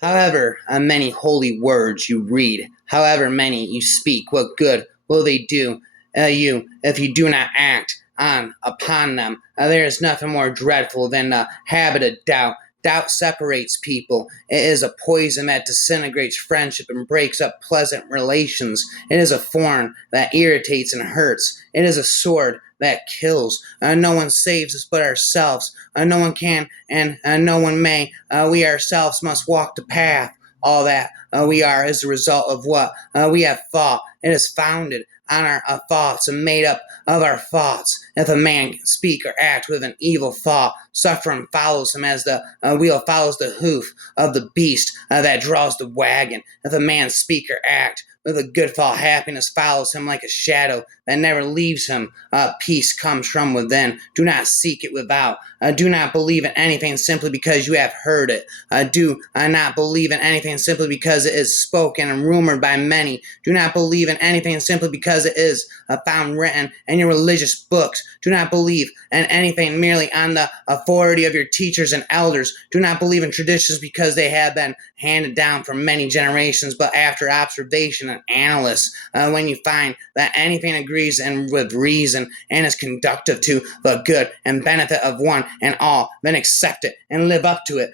However many holy words you read, however many you speak, what good will they do you if you do not act on upon them? There is nothing more dreadful than the habit of doubt. Doubt separates people. It is a poison that disintegrates friendship and breaks up pleasant relations. It is a thorn that irritates and hurts. It is a sword that kills. No one saves us but ourselves. No one can and no one may. We ourselves must walk the path. All that we are is the result of what we have thought. It is founded on our thoughts and made up of our thoughts. If a man speak or act with an evil thought, suffering follows him as the wheel follows the hoof of the beast that draws the wagon. If a man speak or act with a good thought, happiness follows him like a shadow that never leaves him. Peace comes from within. Do not seek it without. Do not believe in anything simply because you have heard it. Do not believe in anything simply because it is spoken and rumored by many. Do not believe in anything simply because it is found written in your religious books. Do not believe in anything merely on the authority of your teachers and elders. Do not believe in traditions because they have been handed down for many generations, but after observation and analysis, when you find that anything agrees and with reason and is conductive to the good and benefit of one and all, then accept it and live up to it.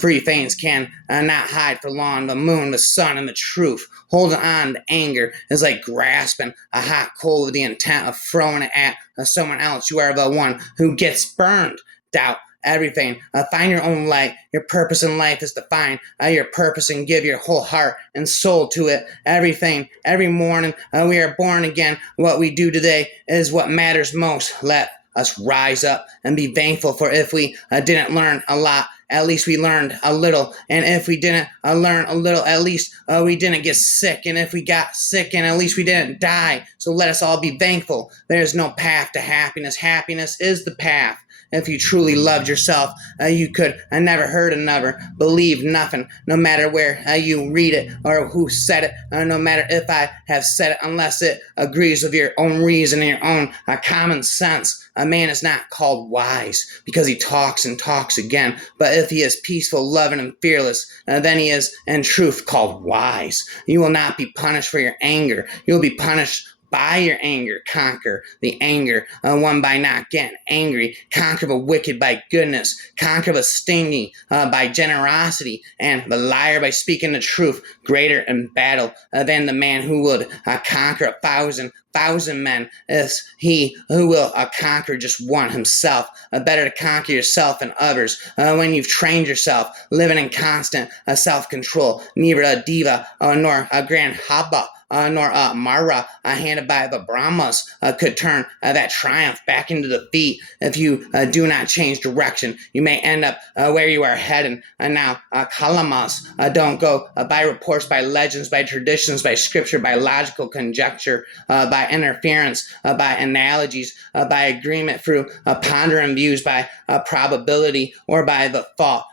Three things can not hide for long: the moon, the sun, and the truth. Holding on to anger is like grasping a hot coal with the intent of throwing it at someone else. You are the one who gets burned. Doubt everything. Find your own light. Your purpose in life is to find your purpose and give your whole heart and soul to it. Everything, every morning we are born again. What we do today is what matters most. Let us rise up and be thankful, for if we didn't learn a lot, at least we learned a little. And if we didn't learn a little, at least we didn't get sick. And if we got sick, and at least we didn't die. So let us all be thankful. There is no path to happiness. Happiness is the path. If you truly loved yourself, you could never hurt another, believe nothing, no matter where you read it or who said it, no matter if I have said it, unless it agrees with your own reason and your own common sense. A man is not called wise because he talks and talks again, but if he is peaceful, loving, and fearless, then he is in truth called wise. You will not be punished for your anger. You will be punished by your anger. Conquer the anger won by not getting angry. Conquer the wicked by goodness. Conquer the stingy by generosity, and the liar by speaking the truth. Greater in battle than the man who would conquer 1,000 men is he who will conquer just one himself. Better to conquer yourself and others when you've trained yourself, living in constant self-control. Neither a diva nor a grand haba nor Mara, handed by the Brahmas, could turn that triumph back into defeat. If you do not change direction, you may end up where you are heading. Now, Kalamas don't go by reports, by legends, by traditions, by scripture, by logical conjecture, by interference, by analogies, by agreement through pondering views, by probability, or by the thought.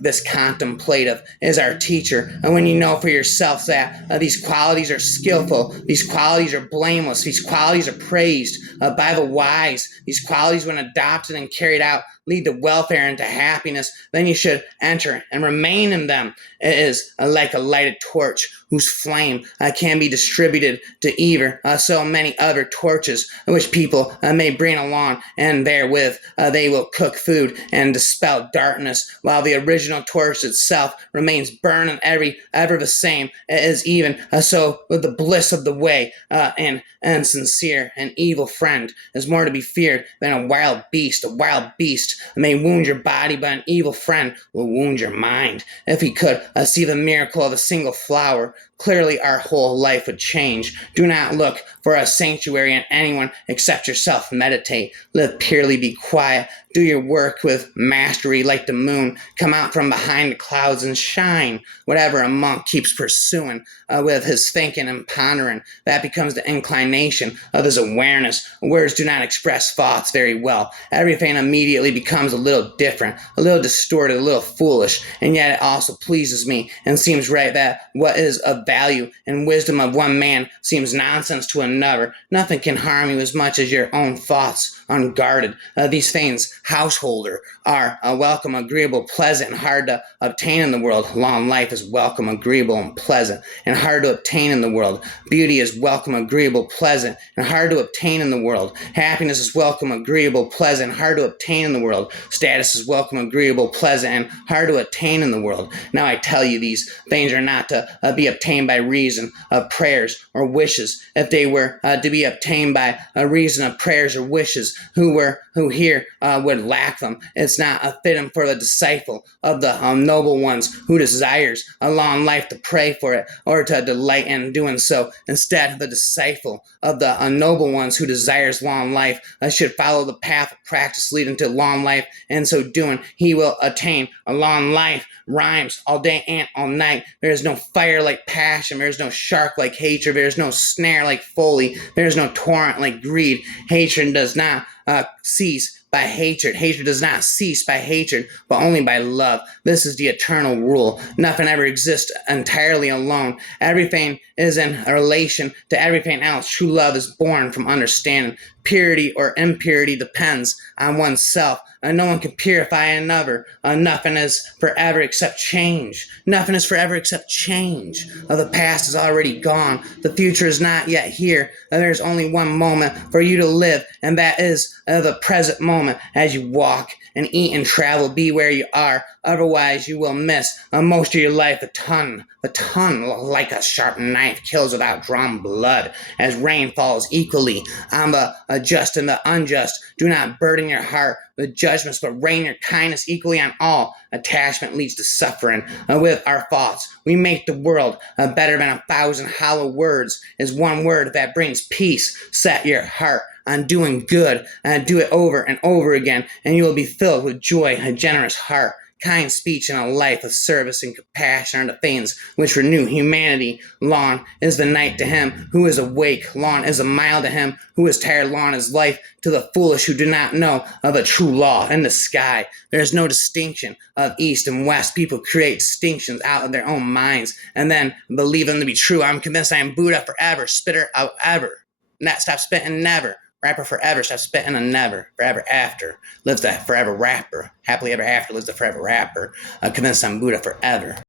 This contemplative is our teacher. And when you know for yourself that these qualities are skillful, these qualities are blameless, these qualities are praised by the wise, these qualities, when adopted and carried out, lead to welfare and to happiness, then you should enter and remain in them. It is like a lighted torch whose flame can be distributed to either so many other torches which people may bring along, and therewith they will cook food and dispel darkness, while the original torch itself remains burning ever the same. It is even so with the bliss of the way. And sincere and evil friend is more to be feared than a wild beast. A wild beast may wound your body, but an evil friend will wound your mind. If he could see the miracle of a single flower, clearly our whole life would change. Do not look for a sanctuary in anyone except yourself. Meditate, live purely, be quiet, do your work with mastery like the moon. Come out from behind the clouds and shine. Whatever a monk keeps pursuing with his thinking and pondering, that becomes the inclination of his awareness. Words do not express thoughts very well. Everything immediately becomes a little different, a little distorted, a little foolish, and yet it also pleases me and seems right that what is of value and wisdom of one man seems nonsense to another. Nothing can harm you as much as your own thoughts unguarded. These things, householder, are welcome, agreeable, pleasant, and hard to obtain in the world. Long life is welcome, agreeable, and pleasant, and hard to obtain in the world. Beauty is welcome, agreeable, pleasant, and hard to obtain in the world. Happiness is welcome, agreeable, pleasant, and hard to obtain in the world. Status is welcome, agreeable, pleasant, and hard to attain in the world. Now I tell you, these things are not to be obtained by reason of prayers or wishes. If they were to be obtained by a reason of prayers or wishes, who here would lack them. It's not fitting for the disciple of the noble ones who desires a long life to pray for it or to delight in doing so. Instead, the disciple of the noble ones who desires long life should follow the path of practice leading to long life. In so doing, he will attain a long life. Rhymes all day and all night. There is no fire like passion. There is no shark like hatred. There is no snare like folly. There is no torrent like greed. Hatred does not cease by hatred. Hatred does not cease by hatred, but only by love. This is the eternal rule. Nothing ever exists entirely alone. Everything is in relation to everything else. True love is born from understanding. Purity or impurity depends on oneself. No one can purify another. Nothing is forever except change. Nothing is forever except change. The past is already gone. The future is not yet here. There's only one moment for you to live, and that is the present moment. As you walk and eat and travel, be where you are. Otherwise, you will miss most of your life. A ton, like a sharp knife, kills without drawn blood. As rain falls equally on the just and the unjust, do not burden your heart with judgments, but rain your kindness equally on all. Attachment leads to suffering. With our thoughts, we make the world better than 1,000 hollow words is one word that brings peace. Set your heart on doing good and do it over and over again, and you will be filled with joy, a generous heart. Kind speech and a life of service and compassion are the things which renew humanity. Long is the night to him who is awake. Long is a mile to him who is tired. Long is life to the foolish who do not know of a true law. In the sky, there is no distinction of east and west. People create distinctions out of their own minds and then believe them to be true. I'm convinced I am Buddha forever, spitter out ever. Not stop spitting never. Rapper forever, stop spitting a never. Forever after lives the forever rapper. Happily ever after lives the forever rapper. Convinced I'm Buddha forever.